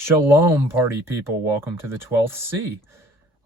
Shalom, party people. Welcome to the 12th C.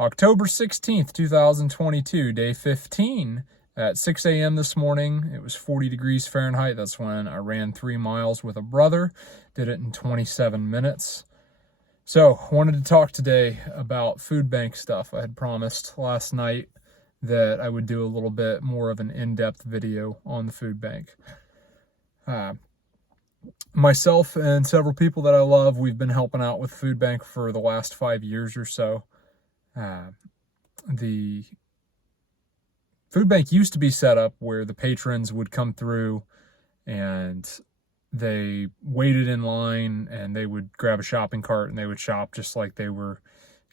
October 16th, 2022, day 15 at 6 a.m. this morning. It was 40 degrees Fahrenheit. That's when I ran 3 miles with a brother. Did it in 27 minutes. So, wanted to talk today about food bank stuff. I had promised last night that I would do a little bit more of an in-depth video on the food bank. Myself and several people that I love, we've been helping out with food bank for the last 5 years or so. The food bank used to be set up where the patrons would come through and they waited in line and they would grab a shopping cart and they would shop just like they were,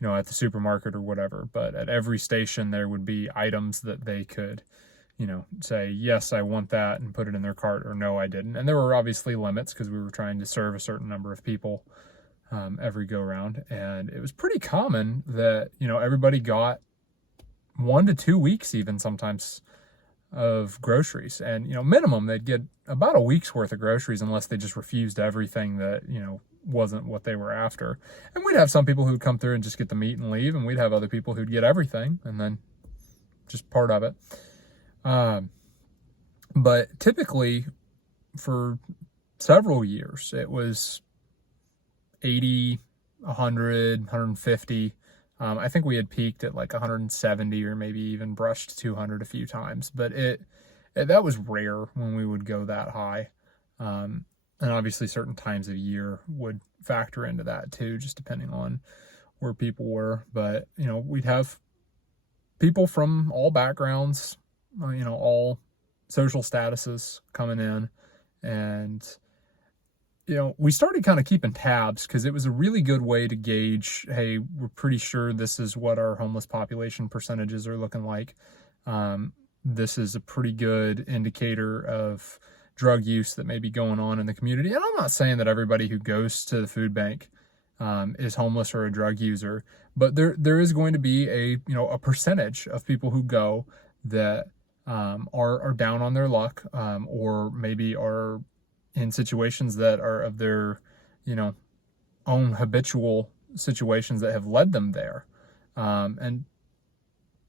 at the supermarket or whatever. But at every station there would be items that they could say, yes, I want that, and put it in their cart, or no, I didn't. And there were obviously limits because we were trying to serve a certain number of people every go round. And it was pretty common that, everybody got 1 to 2 weeks even sometimes of groceries. And, minimum, they'd get about a week's worth of groceries unless they just refused everything that, wasn't what they were after. And we'd have some people who'd come through and just get the meat and leave, and we'd have other people who'd get everything and then just part of it. But typically for several years, it was 80, 100, 150. I think we had peaked at like 170 or maybe even brushed 200 a few times, but that was rare when we would go that high. And obviously certain times of year would factor into that too, just depending on where people were. But, we'd have people from all backgrounds, all social statuses coming in. And, we started kind of keeping tabs because it was a really good way to gauge, hey, we're pretty sure this is what our homeless population percentages are looking like. This is a pretty good indicator of drug use that may be going on in the community. And I'm not saying that everybody who goes to the food bank is homeless or a drug user, but there is going to be a percentage of people who go that are down on their luck, or maybe are in situations that are of their, own habitual situations that have led them there. And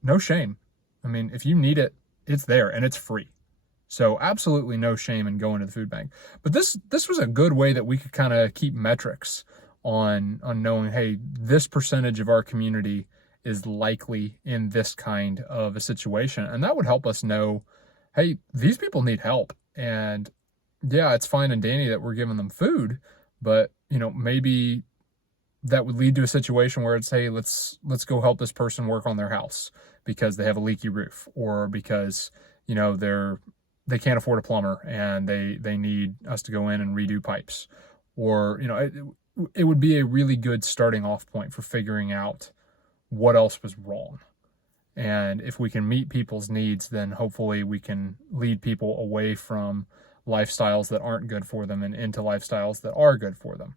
no shame. I mean, if you need it, it's there and it's free. So absolutely no shame in going to the food bank. But this was a good way that we could kind of keep metrics on knowing, hey, this percentage of our community is likely in this kind of a situation. And that would help us know, hey, these people need help. And yeah, it's fine and dandy that we're giving them food, but maybe that would lead to a situation where it's, hey, let's go help this person work on their house because they have a leaky roof, or because, they can't afford a plumber and they need us to go in and redo pipes. Or, it would be a really good starting off point for figuring out what else was wrong. And if we can meet people's needs, then hopefully we can lead people away from lifestyles that aren't good for them and into lifestyles that are good for them.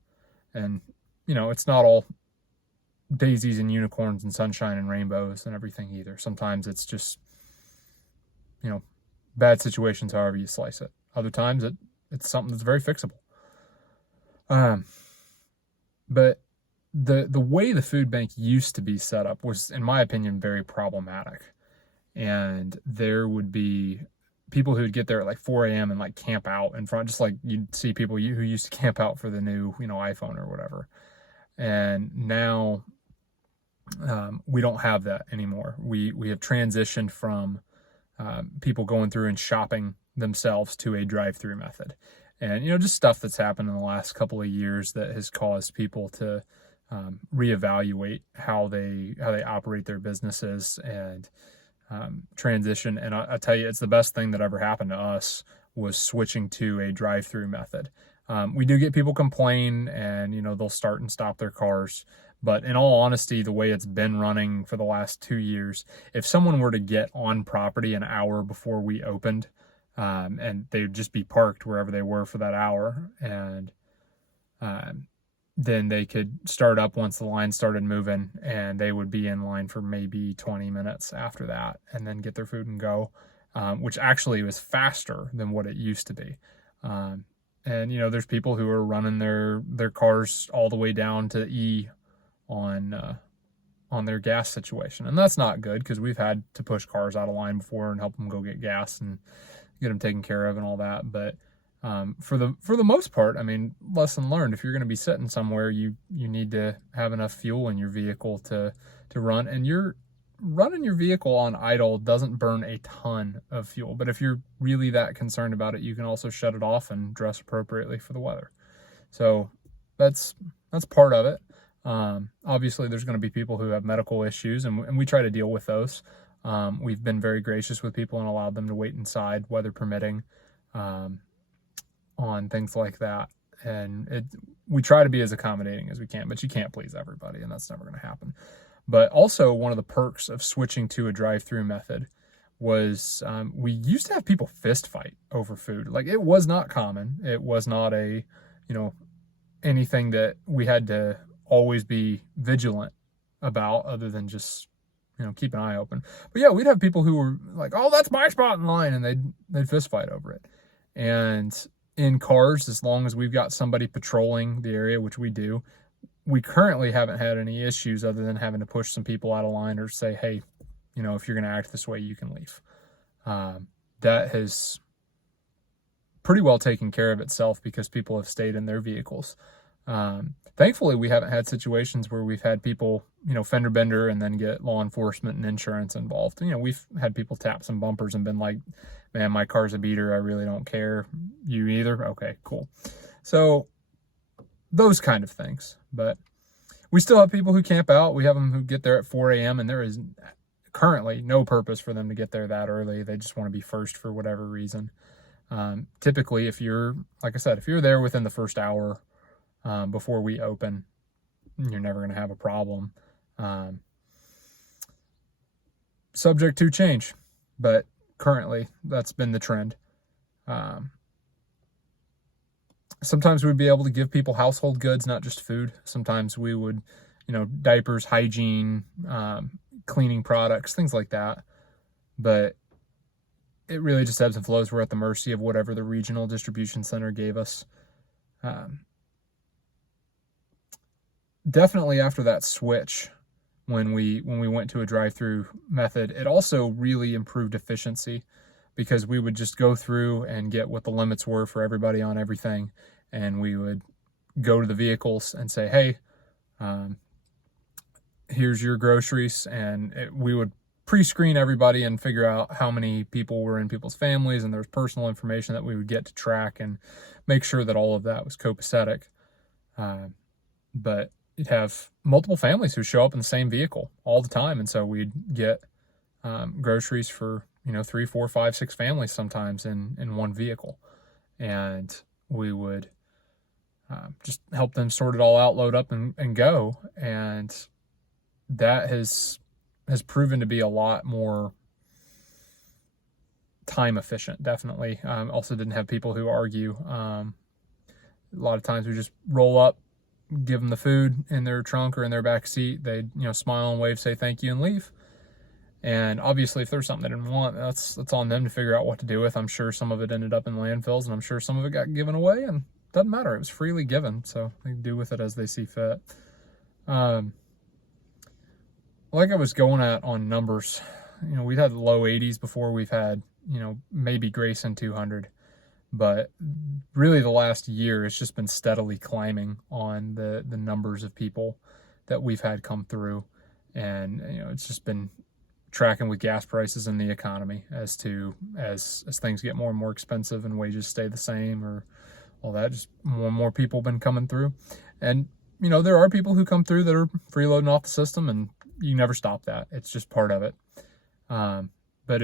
And, it's not all daisies and unicorns and sunshine and rainbows and everything either. Sometimes it's just, bad situations, however you slice it. Other times it's something that's very fixable. But the way the food bank used to be set up was, in my opinion, very problematic. And there would be people who would get there at like 4 a.m. and like camp out in front, just like you'd see people who used to camp out for the new, iPhone or whatever. And now we don't have that anymore. We have transitioned from people going through and shopping themselves to a drive-through method. And, just stuff that's happened in the last couple of years that has caused people to reevaluate how they operate their businesses and transition. And I tell you, it's the best thing that ever happened to us was switching to a drive-through method. We do get people complain and, they'll start and stop their cars. But in all honesty, the way it's been running for the last 2 years, if someone were to get on property an hour before we opened, and they would just be parked wherever they were for that hour, and then they could start up once the line started moving, and they would be in line for maybe 20 minutes after that and then get their food and go, which actually was faster than what it used to be. And, there's people who are running their cars all the way down to E on their gas situation. And that's not good, because we've had to push cars out of line before and help them go get gas and get them taken care of and all that. But for the most part, I mean, lesson learned. If you're going to be sitting somewhere, you need to have enough fuel in your vehicle to run. And you're running your vehicle on idle doesn't burn a ton of fuel. But if you're really that concerned about it, you can also shut it off and dress appropriately for the weather. So that's part of it. Obviously, there's going to be people who have medical issues, and we try to deal with those. We've been very gracious with people and allowed them to wait inside, weather permitting, on things like that. And we try to be as accommodating as we can, but you can't please everybody, and that's never going to happen. But also, one of the perks of switching to a drive-through method was we used to have people fist fight over food. Like, it was not common. It was not anything that we had to always be vigilant about, other than just, keep an eye open. But yeah, we'd have people who were like, "Oh, that's my spot in line," and they'd fist fight over it. And in cars, as long as we've got somebody patrolling the area, which we do, we currently haven't had any issues, other than having to push some people out of line or say, "Hey, if you're going to act this way, you can leave." That has pretty well taken care of itself, because people have stayed in their vehicles. Thankfully, we haven't had situations where we've had people, fender bender and then get law enforcement and insurance involved. We've had people tap some bumpers and been like, "Man, my car's a beater. I really don't care. You either? Okay, cool." So those kind of things. But we still have people who camp out. We have them who get there at 4 a.m. and there is currently no purpose for them to get there that early. They just want to be first for whatever reason. Typically, if you're there within the first hour, before we open, you're never going to have a problem. Subject to change, but currently that's been the trend. Sometimes we'd be able to give people household goods, not just food. Sometimes we would, diapers, hygiene, cleaning products, things like that. But it really just ebbs and flows. We're at the mercy of whatever the regional distribution center gave us. Definitely after that switch, when we went to a drive-through method, it also really improved efficiency, because we would just go through and get what the limits were for everybody on everything, and we would go to the vehicles and say, "Hey, here's your groceries," and we would pre-screen everybody and figure out how many people were in people's families, and there's personal information that we would get to track and make sure that all of that was copacetic. But you'd have multiple families who show up in the same vehicle all the time, and so we'd get groceries for 3, 4, 5, 6 families sometimes in one vehicle, and we would just help them sort it all out, load up, and go. And that has proven to be a lot more time efficient, definitely. Also didn't have people who argue. A lot of times we just roll up, give them the food in their trunk or in their back seat. They'd smile and wave, say thank you, and leave. And obviously, if there's something they didn't want, that's on them to figure out what to do with. I'm sure some of it ended up in landfills, and I'm sure some of it got given away, and it doesn't matter. It was freely given, so they can do with it as they see fit. Like I was going at on numbers, we've had low 80s before. We've had, maybe Grayson 200. But really the last year, it's just been steadily climbing on the numbers of people that we've had come through. And, it's just been tracking with gas prices and the economy as things get more and more expensive and wages stay the same or all that. Just more and more people have been coming through. And, there are people who come through that are freeloading off the system, and you never stop that. It's just part of it. But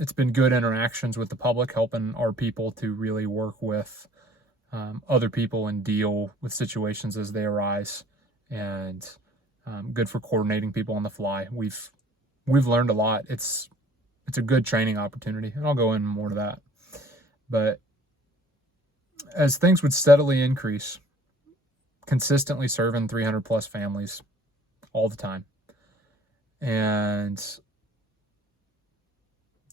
it's been good interactions with the public, helping our people to really work with other people and deal with situations as they arise, and good for coordinating people on the fly. We've learned a lot. It's a good training opportunity, and I'll go in more to that. But as things would steadily increase, consistently serving 300 plus families all the time, and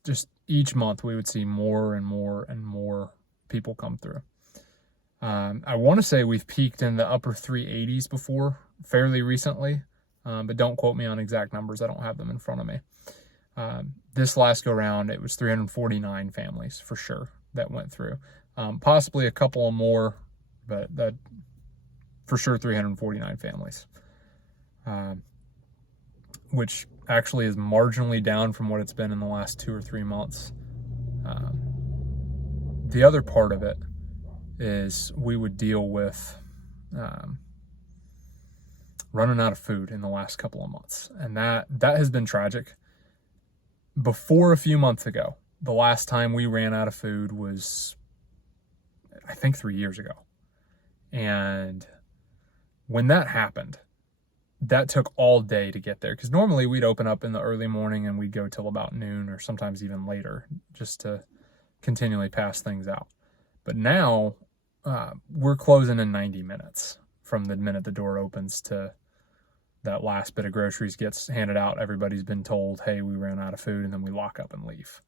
just each month we would see more and more and more people come through. I want to say we've peaked in the upper 380s before, fairly recently, but don't quote me on exact numbers. I don't have them in front of me. This last go round, it was 349 families for sure that went through. Possibly a couple more, but that for sure 349 families, which actually is marginally down from what it's been in the last 2 or 3 months. The other part of it is we would deal with running out of food in the last couple of months, and that has been tragic. Before a few months ago, the last time we ran out of food was, I think, 3 years ago. And when that happened, that took all day to get there, because normally we'd open up in the early morning and we'd go till about noon or sometimes even later just to continually pass things out. But now we're closing in 90 minutes from the minute the door opens to that last bit of groceries gets handed out. Everybody's been told, hey, we ran out of food, and then we lock up and leave.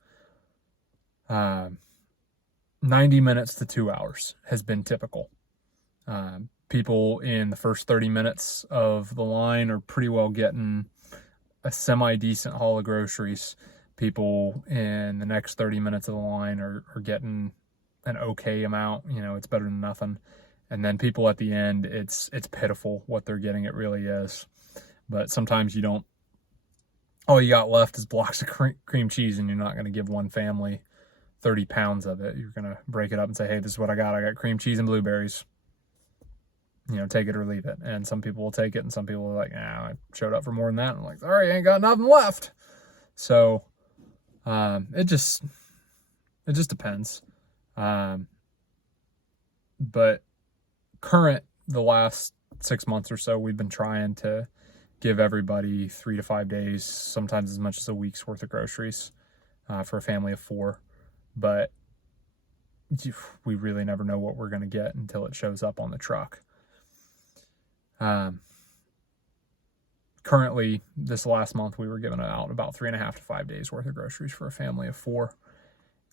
90 minutes to 2 hours has been typical. People in the first 30 minutes of the line are pretty well getting a semi-decent haul of groceries. People in the next 30 minutes of the line are getting an okay amount. It's better than nothing. And then people at the end, it's pitiful what they're getting. It really is. But sometimes you don't, all you got left is blocks of cream cheese, and you're not going to give one family 30 pounds of it. You're going to break it up and say, hey, this is what I got. I got cream cheese and blueberries. Take it or leave it. And some people will take it, and some people are like, I showed up for more than that. And I'm like, sorry, I ain't got nothing left. So it just depends. But the last 6 months or so, we've been trying to give everybody 3 to 5 days, sometimes as much as a week's worth of groceries for a family of 4. But we really never know what we're going to get until it shows up on the truck. Currently, this last month, we were giving out about 3.5 to 5 days worth of groceries for a family of 4.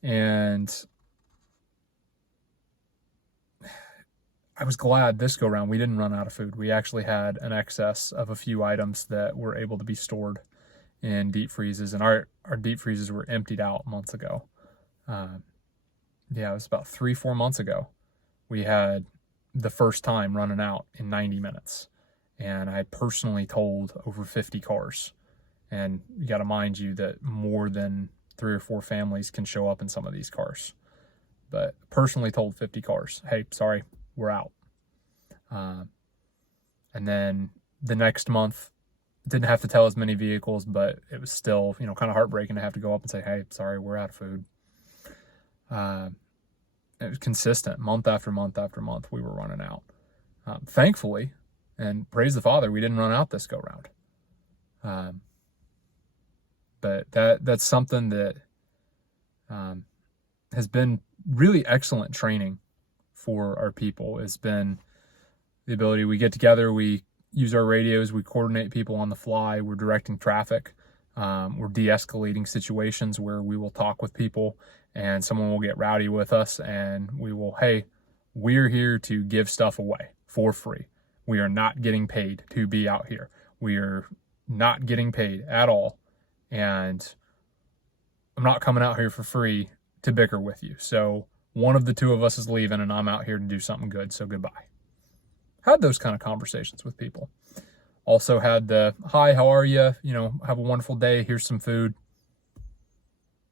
And I was glad this go round we didn't run out of food. We actually had an excess of a few items that were able to be stored in deep freezes, and our deep freezes were emptied out months ago. It was about 3-4 months ago. We had the first time running out in 90 minutes, and I personally told over 50 cars. And you got to mind you that more than 3 or 4 families can show up in some of these cars. But personally told 50 cars, hey, sorry, we're out. And then the next month, didn't have to tell as many vehicles, but it was still, kind of heartbreaking to have to go up and say, hey, sorry, we're out of food. It was consistent, month after month after month, we were running out. Thankfully, and praise the Father, we didn't run out this go round. But that's something that has been really excellent training for our people. It's been the ability, we get together, we use our radios, we coordinate people on the fly, we're directing traffic, we're de-escalating situations where we will talk with people and someone will get rowdy with us, and we will, hey, we're here to give stuff away for free. We are not getting paid to be out here. We are not getting paid at all. And I'm not coming out here for free to bicker with you. So one of the two of us is leaving, and I'm out here to do something good. So goodbye. Had those kind of conversations with people. Also had the, hi, how are you? Have a wonderful day. Here's some food.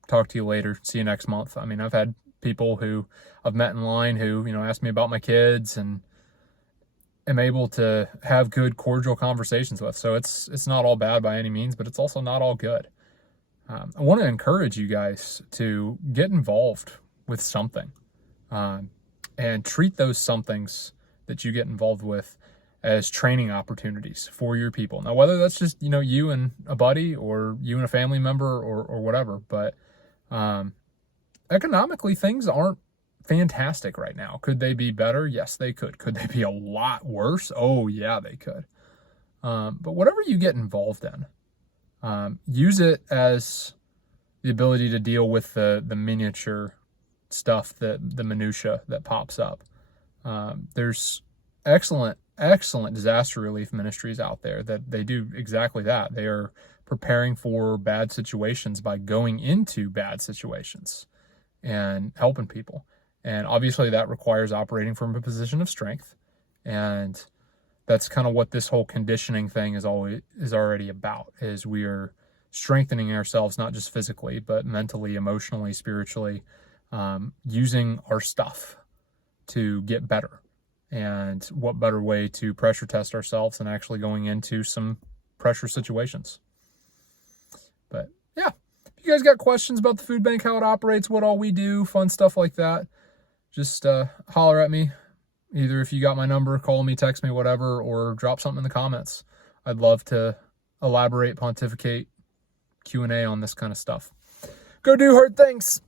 Talk to you later. See you next month. I mean, I've had people who I've met in line who, ask me about my kids, and am able to have good, cordial conversations with. So it's not all bad by any means, but it's also not all good. I want to encourage you guys to get involved with something, and treat those somethings that you get involved with as training opportunities for your people. Now, whether that's just, you and a buddy, or you and a family member, or whatever, but economically, things aren't fantastic right now. Could they be better? Yes, they could. Could they be a lot worse? Oh, yeah, they could. But whatever you get involved in, use it as the ability to deal with the miniature stuff, the minutia that pops up. There's excellent disaster relief ministries out there that they do exactly that. They are preparing for bad situations by going into bad situations and helping people. And obviously that requires operating from a position of strength. And that's kind of what this whole conditioning thing is already about, is we are strengthening ourselves, not just physically, but mentally, emotionally, spiritually, using our stuff to get better. And what better way to pressure test ourselves than actually going into some pressure situations? But yeah, if you guys got questions about the food bank, how it operates, what all we do, fun stuff like that, just holler at me. Either if you got my number, call me, text me, whatever, or drop something in the comments. I'd love to elaborate, pontificate, Q&A on this kind of stuff. Go do hard things.